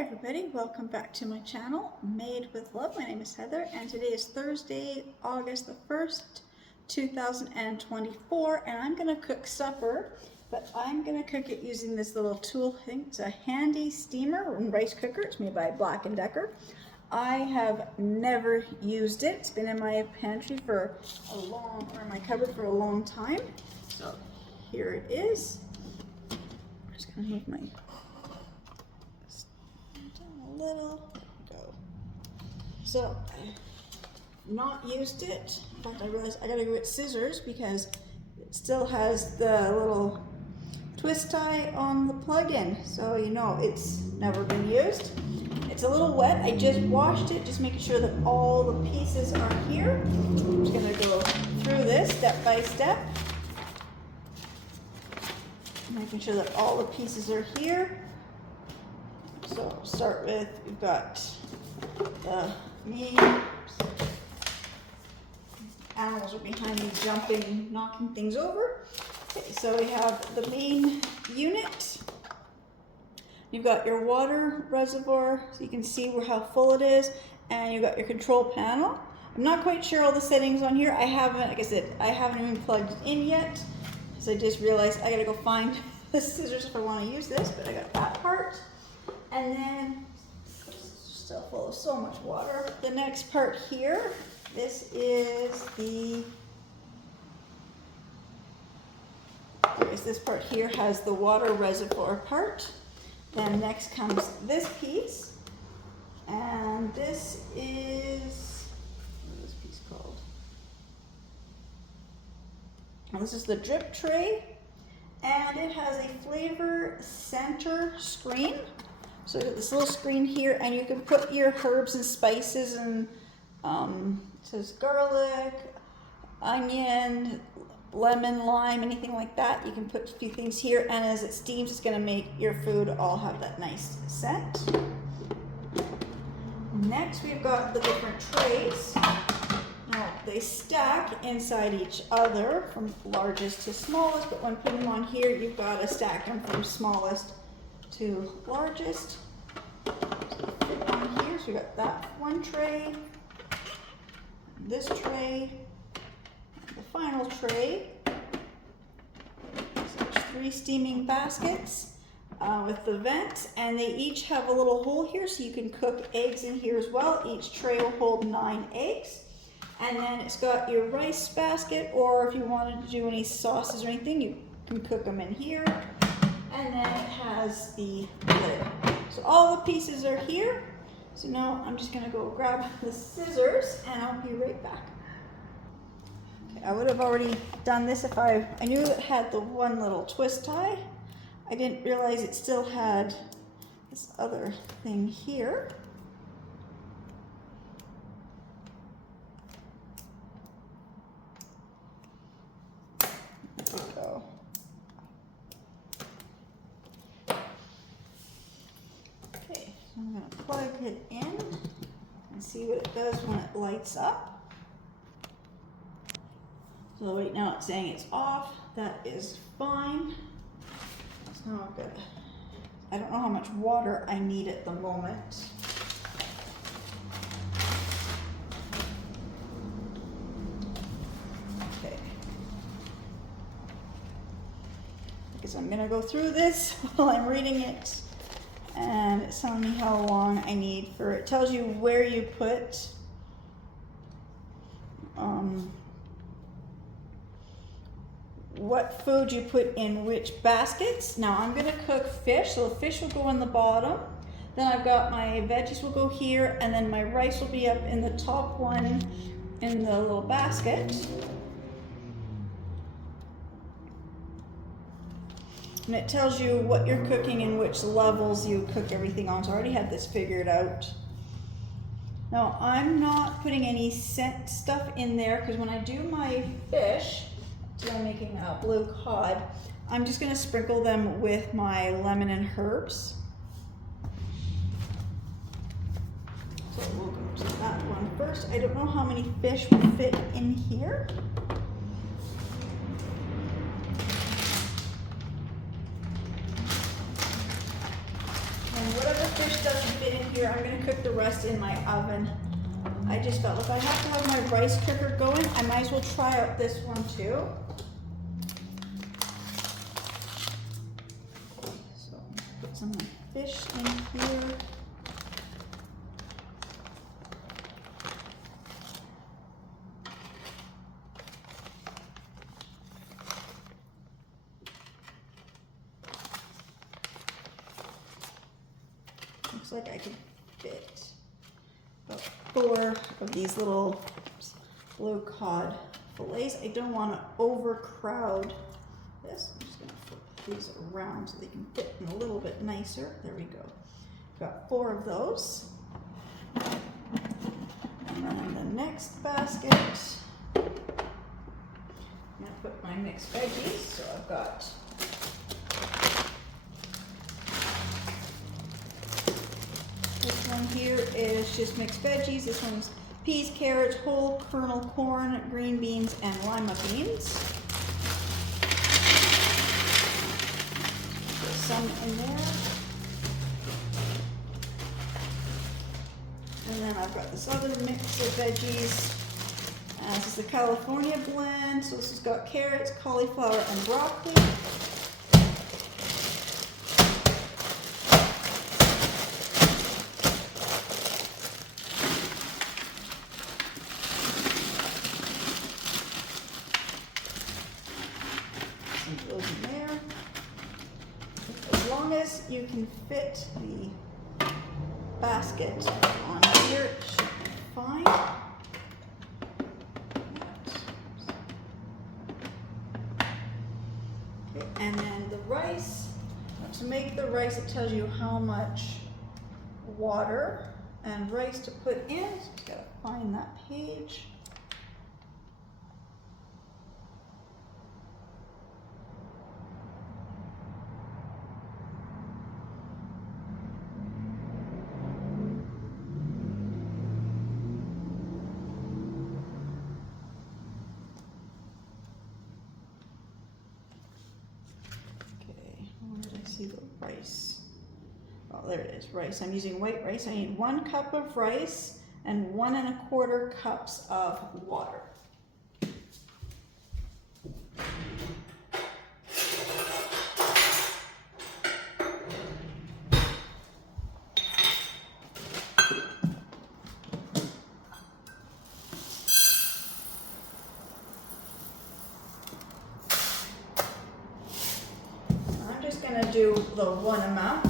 everybody, welcome back to my channel, Made with Love. My name is Heather and today is Thursday, August the 1st, 2024, and I'm going to cook supper, but I'm going to cook it using this little tool. I think it's a handy steamer and rice cooker. It's made by Black & Decker. I have never used it. It's been in my pantry for my cupboard for a long time. So here it is. I'm just going to move my little go. So I've not used it. In fact, I realized I gotta go get scissors because it still has the little twist tie on the plug-in, so you know it's never been used. It's a little wet. I just washed it, just making sure that all the pieces are here. I'm just gonna go through this step by step, making sure that all the pieces are here. So start with, we've got the main, animals are behind me jumping, knocking things over. Okay, so we have the main unit. You've got your water reservoir, so you can see how full it is, and you've got your control panel. I'm not quite sure all the settings on here. I haven't, like I said, I haven't even plugged it in yet, because I just realized I gotta go find the scissors if I want to use this, but I got that part. And then, still full of so much water. The next part here, this is this part here has the water reservoir part. Then next comes this piece. And this is, what is this piece called? And this is the drip tray. And it has a flavor center screen. So this little screen here, and you can put your herbs and spices, and it says garlic, onion, lemon, lime, anything like that. You can put a few things here, and as it steams, it's going to make your food all have that nice scent. Next, we've got the different trays. Now, they stack inside each other from largest to smallest, but when putting them on here, you've got to stack them from smallest to largest. So fit on here, so we got that one tray, this tray, the final tray. So there's 3 steaming baskets with the vent, and they each have a little hole here, so you can cook eggs in here as well. Each tray will hold 9 eggs. And then it's got your rice basket, or if you wanted to do any sauces or anything, you can cook them in here. And then it has the lid. So all the pieces are here. So now I'm just gonna go grab the scissors and I'll be right back. Okay, I would have already done this if I knew it had the one little twist tie. I didn't realize it still had this other thing here. There we go. I'm going to plug it in and see what it does when it lights up. So right now it's saying it's off. That is fine. It's not good. I don't know how much water I need at the moment. Okay. Because I'm going to go through this while I'm reading it. And it's telling me how long I need for it. Tells you where you put what food you put in which baskets. Now I'm going to cook fish, so the fish will go in the bottom. Then I've got my veggies will go here, and then my rice will be up in the top one in the little basket. And it tells you what you're cooking and which levels you cook everything on. So I already had this figured out. Now I'm not putting any scent stuff in there because when I do my fish, so I'm making a blue cod, I'm just going to sprinkle them with my lemon and herbs. So we'll go to that one first. I don't know how many fish will fit in here. And whatever fish doesn't fit in here, I'm gonna cook the rest in my oven. I just felt if I have to have my rice cooker going, I might as well try out this one too. So put some of my fish in here. Looks like I could fit about 4 of these little blue cod fillets. I don't want to overcrowd this. I'm just going to flip these around so they can fit in a little bit nicer. There we go. Got 4 of those. And then in the next basket, I'm going to put my mixed veggies. So I've got this one here is just mixed veggies. This one's peas, carrots, whole kernel corn, green beans, and lima beans. Put some in there. And then I've got this other mix of veggies. This is the California blend. So this has got carrots, cauliflower, and broccoli. Those in there. As long as you can fit the basket on here, it should be fine. Okay, and then the rice. To make the rice, it tells you how much water and rice to put in. So you gotta find that page. The rice. Oh, there it is, rice. I'm using white rice. I need 1 cup of rice and 1 1/4 cups of water. I'm going to do the 1 amount.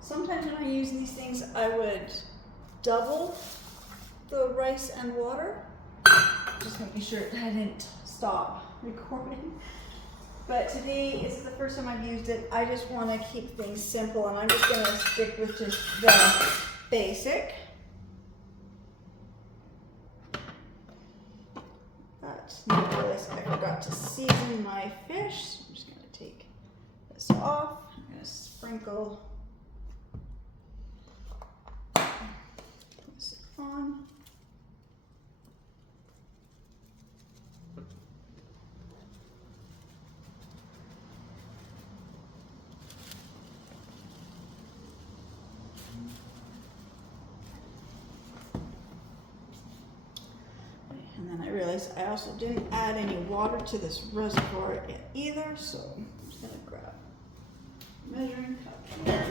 Sometimes when I use these things, I would double the rice and water. Just making sure I didn't stop recording. But today is the first time I've used it. I just want to keep things simple, and I'm just going to stick with just the basic. Now I realize I forgot to season my fish, so I'm just going to take this off. I'm going to sprinkle this on. And then I realized I also didn't add any water to this reservoir either, so I'm just going to grab a measuring cup here.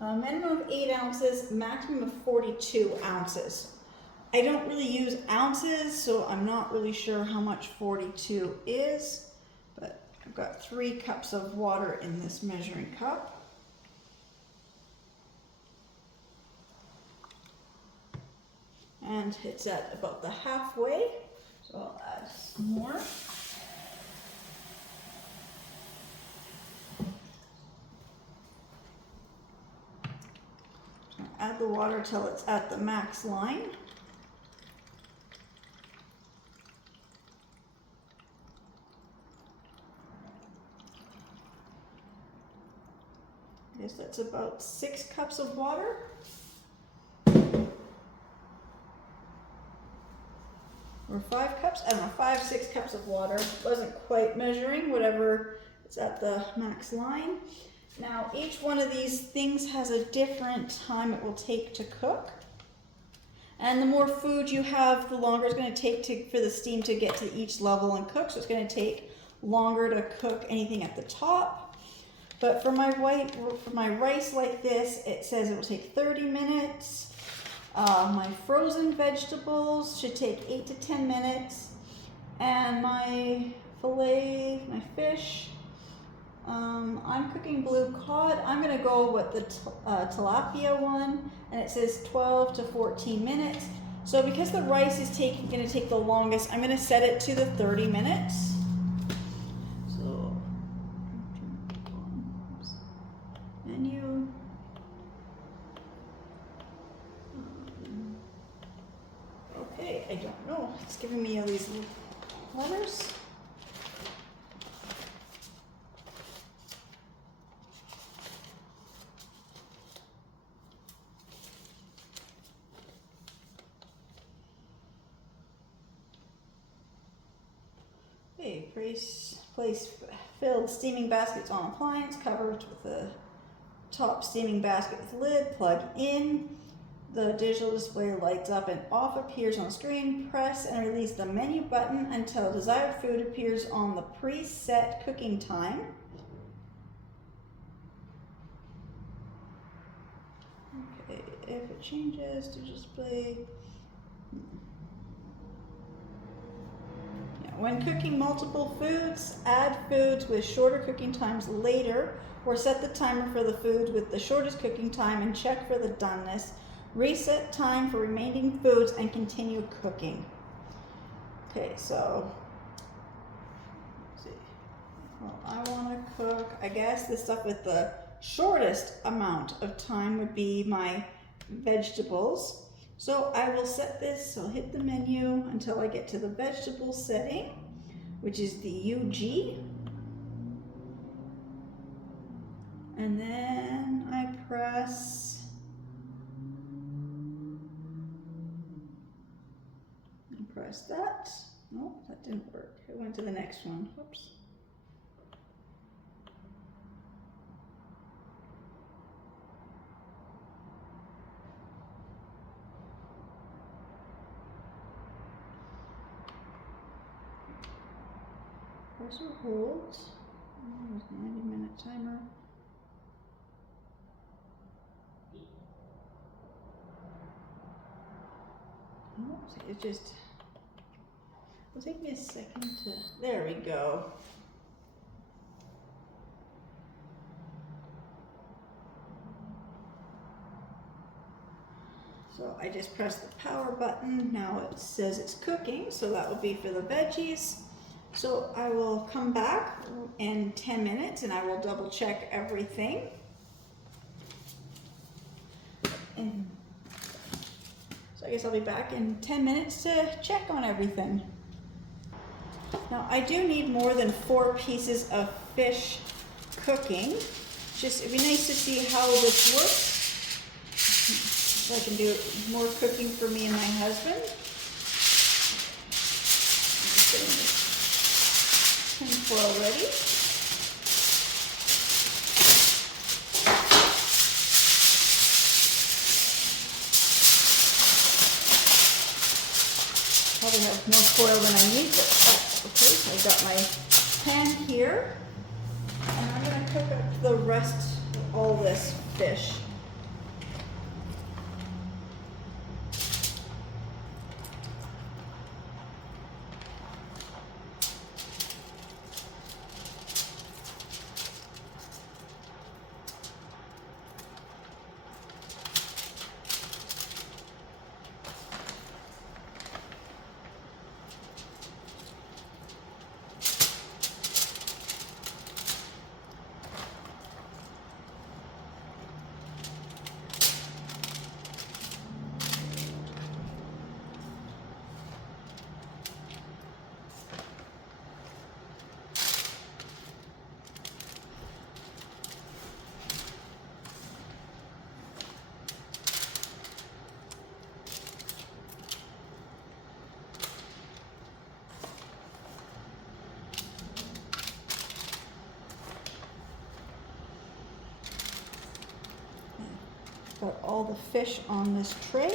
Minimum of 8 ounces, maximum of 42 ounces. I don't really use ounces, so I'm not really sure how much 42 is, but I've got 3 cups of water in this measuring cup. And it's at about the halfway, so I'll add some more. Add the water till it's at the max line. I guess that's about 6 cups of water. Or 5 cups, I don't know, 5, 6 cups of water. Wasn't quite measuring, whatever is at the max line. Now, each one of these things has a different time it will take to cook. And the more food you have, the longer it's going to take for the steam to get to each level and cook. So it's going to take longer to cook anything at the top. But for my rice like this, it says it will take 30 minutes. My frozen vegetables should take 8 to 10 minutes. And my filet, my fish, I'm cooking blue cod. I'm gonna go with the tilapia one, and it says 12 to 14 minutes. So because the rice is gonna take the longest, I'm gonna set it to the 30 minutes. So, menu. Okay, I don't know. It's giving me all these letters. Okay, place filled steaming baskets on appliance, covered with a top steaming basket with lid, plug in. The digital display lights up and off appears on screen. Press and release the menu button until desired food appears on the preset cooking time. Okay, if it changes to display. When cooking multiple foods, add foods with shorter cooking times later, or set the timer for the foods with the shortest cooking time and check for the doneness. Reset time for remaining foods and continue cooking. Okay, so let's see. Well, I want to cook, I guess the stuff with the shortest amount of time would be my vegetables. So I will set this, so I'll hit the menu until I get to the vegetable setting, which is the UG. And then I press that. No, that didn't work. It went to the next one. Oops. Press or hold. Oh, there's a 90-minute timer. Oops, it just will take me a second to. There we go. So I just pressed the power button. Now it says it's cooking, so that will be for the veggies. So I will come back in 10 minutes and I will double check everything. And so I guess I'll be back in 10 minutes to check on everything. Now I do need more than 4 pieces of fish cooking. It'd be nice to see how this works. So I can do more cooking for me and my husband. Tinfoil ready. Probably have more foil than I need, but that's okay. So I got my pan here, and I'm going to cook up the rest of all this fish. got all the fish on this tray.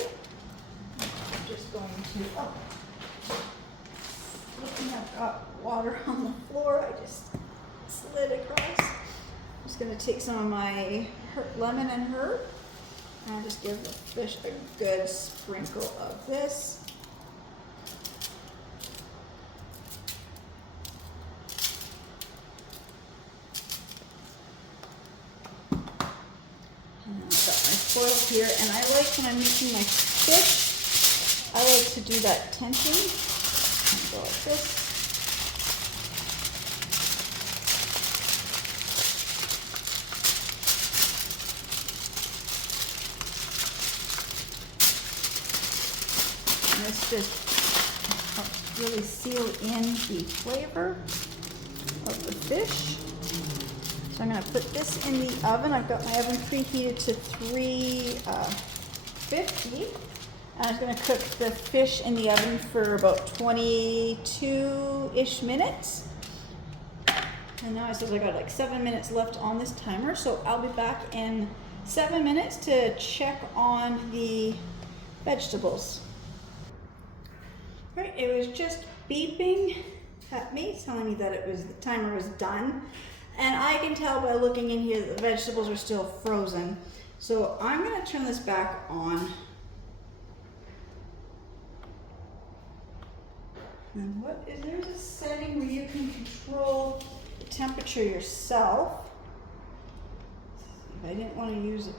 I'm just going to, looking, I've got water on the floor. I just slid across. I'm just going to take some of my lemon and herb, and I'll just give the fish a good sprinkle of this. Foil here, and I like when I'm making my fish, I like to do that tension. Go like this. And this just helps really seal in the flavor of the fish. So I'm going to put this in the oven. I've got my oven preheated to 350. And I'm going to cook the fish in the oven for about 22-ish minutes. And now it says I got like 7 minutes left on this timer. So I'll be back in 7 minutes to check on the vegetables. Right, it was just beeping at me, telling me that the timer was done. And I can tell by looking in here that the vegetables are still frozen. So I'm going to turn this back on. And there's a setting where you can control the temperature yourself. If I didn't want to use it.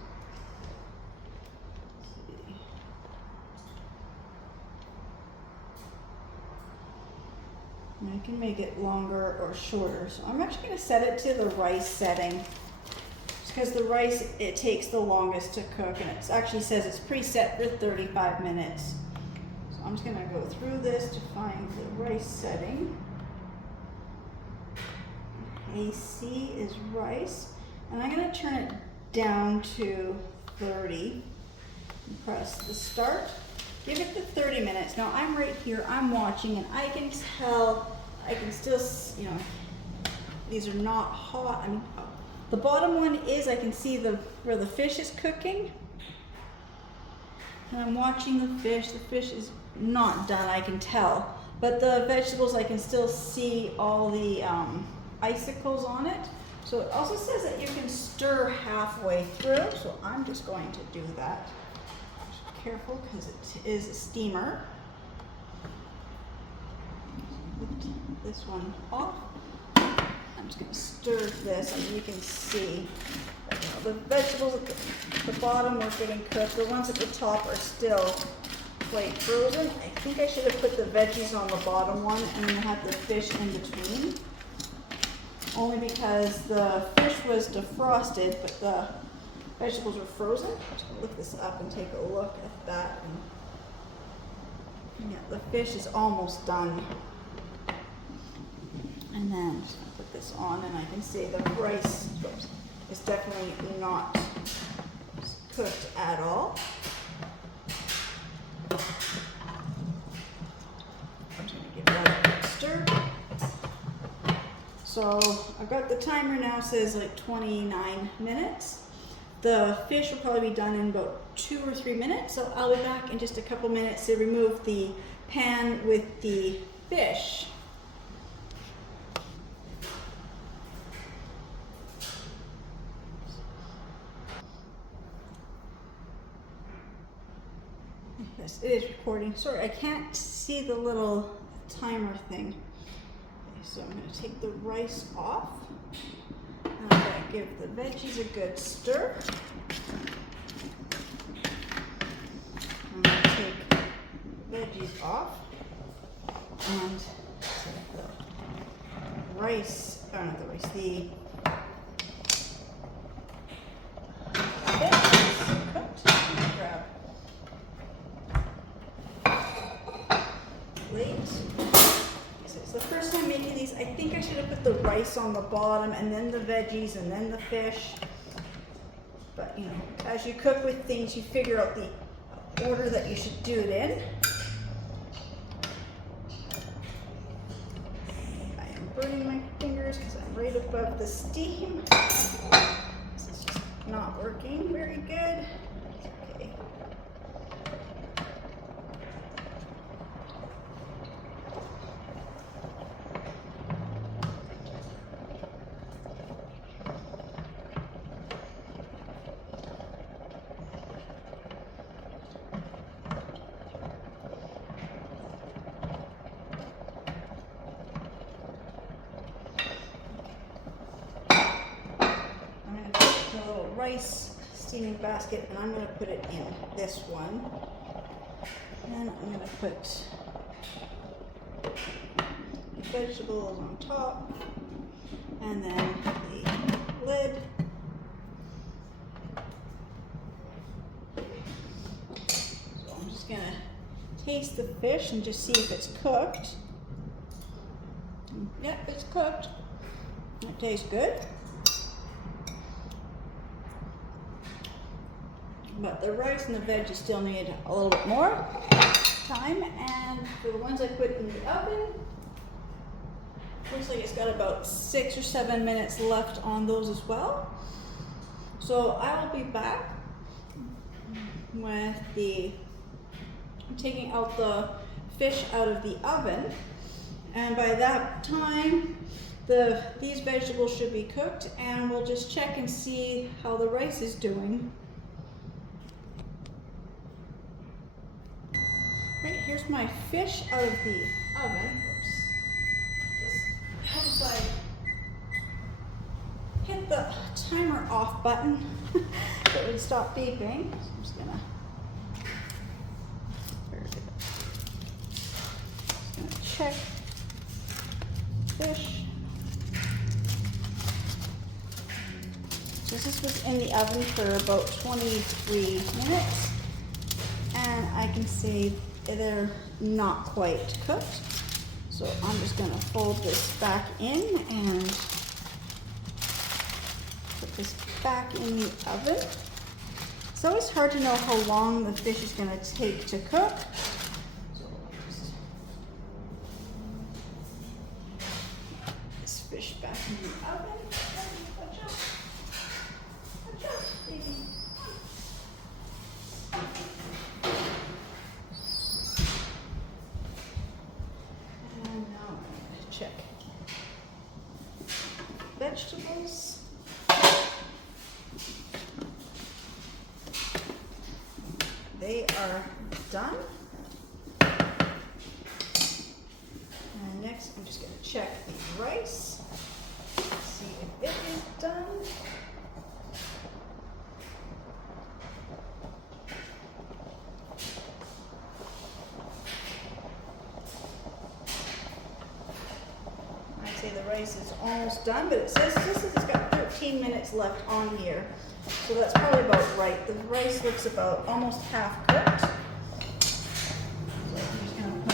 I can make it longer or shorter. So I'm actually going to set it to the rice setting. Just because the rice, it takes the longest to cook, and it actually says it's preset for 35 minutes. So I'm just going to go through this to find the rice setting. AC is rice. And I'm going to turn it down to 30. And press the start. Give it the 30 minutes. Now I'm right here, I'm watching, and I can tell, I can still, you know, these are not hot. I mean, the bottom one is, I can see where the fish is cooking. And I'm watching the fish is not done, I can tell. But the vegetables, I can still see all the icicles on it. So it also says that you can stir halfway through, so I'm just going to do that. Careful because it is a steamer. Lift this one off. I'm just going to stir this, and you can see that, you know, the vegetables at the bottom are getting cooked. The ones at the top are still quite frozen. I think I should have put the veggies on the bottom one and then had the fish in between. Only because the fish was defrosted, but the vegetables were frozen. I'm just going to lift this up and take a look at that. And yeah, the fish is almost done. And then I'm just going to put this on, and I can see the rice is definitely not cooked at all. I'm just going to give that a quick stir. So I've got the timer now, says like 29 minutes. The fish will probably be done in about 2 or 3 minutes, so I'll be back in just a couple minutes to remove the pan with the fish. Yes, it is recording. Sorry, I can't see the little timer thing. Okay, so I'm going to take the rice off. I'm going to give the veggies a good stir. I'm going to take the veggies off, and the rice, not the rice, the fish is cooked. Grab plate. It's the first time making these. I think I should have put the rice on the bottom and then the veggies and then the fish. But you know, as you cook with things, you figure out the order that you should do it in. I am burning my fingers because I'm right above the steam. This is just not working very good. rice steaming basket, and I'm going to put it in this one. And I'm going to put vegetables on top, and then the lid. So I'm just going to taste the fish and just see if it's cooked. Yep, it's cooked. It tastes good. But the rice and the veggies still need a little bit more time. And for the ones I put in the oven, looks like it's got about 6 or 7 minutes left on those as well. So I will be back with taking out the fish out of the oven. And by that time, these vegetables should be cooked, and we'll just check and see how the rice is doing. Right, here's my fish out of the oven. Oops. Just help if I hit the timer off button so it would stop beeping. So I'm just gonna check fish. So this was in the oven for about 23 minutes, and I can see they're not quite cooked. So I'm just going to fold this back in and put this back in the oven. It's always hard to know how long the fish is going to take to cook. Fish back in the oven. Watch out. Watch out, baby. And now I'm going to check vegetables. They are done. And next I'm just going to check the rice. See if it is done. I'd say the rice is almost done, but it says it's got 13 minutes left on here. So that's probably about right. The rice looks about almost half cooked. So I'm just going to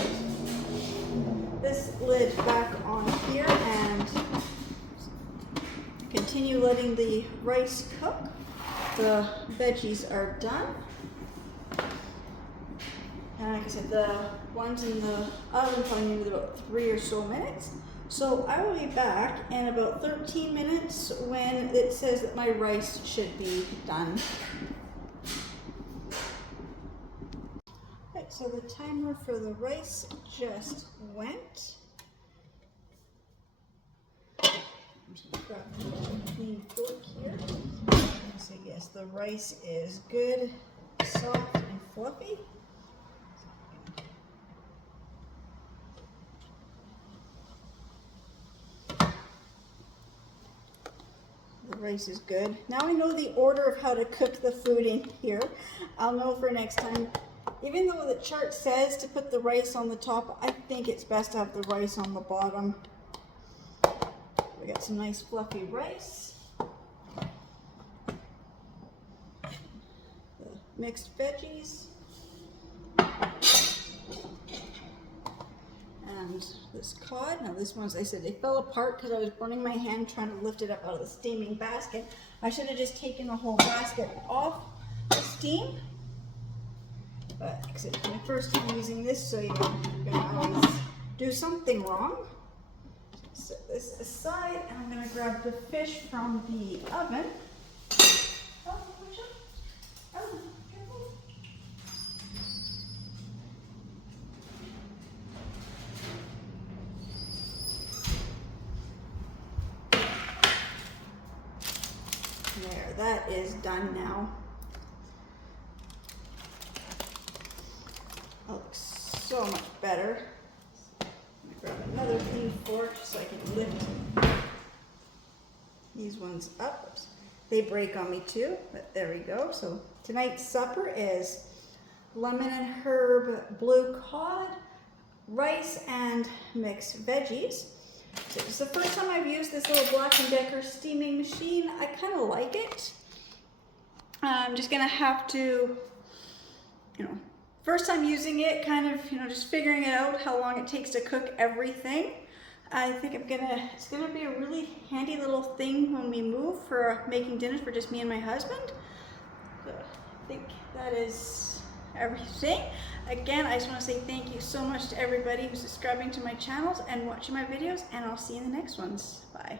put this lid back on here and continue letting the rice cook. The veggies are done. And like I said, the ones in the oven probably need about 3 or so minutes. So I will be back in about 13 minutes when it says that my rice should be done. Right, so the timer for the rice just went. I'm just going to grab a clean fork here. So yes, the rice is good, soft and fluffy. The rice is good. Now I know the order of how to cook the food in here. I'll know for next time. Even though the chart says to put the rice on the top, I think it's best to have the rice on the bottom. We got some nice fluffy rice. The mixed veggies. And this cod. Now this one's, I said, they fell apart because I was burning my hand trying to lift it up out of the steaming basket. I should have just taken the whole basket off the steam. But like I said, it's my first time using this, so you're going to always do something wrong. Set this aside, and I'm going to grab the fish from the oven. Oh, watch out. Oh, careful. There, that is done now. That looks so much better. I'm going to grab another clean fork so I can lift these ones up. They break on me too, but there we go. So tonight's supper is lemon and herb blue cod, rice, and mixed veggies. So it's the first time I've used this little Black & Decker steaming machine. I kind of like it. I'm just gonna have to, first time using it, kind of, just figuring it out how long it takes to cook everything. I think it's gonna be a really handy little thing when we move for making dinner for just me and my husband. So I think that is everything. Again, I just want to say thank you so much to everybody who's subscribing to my channels and watching my videos, and I'll see you in the next ones. Bye.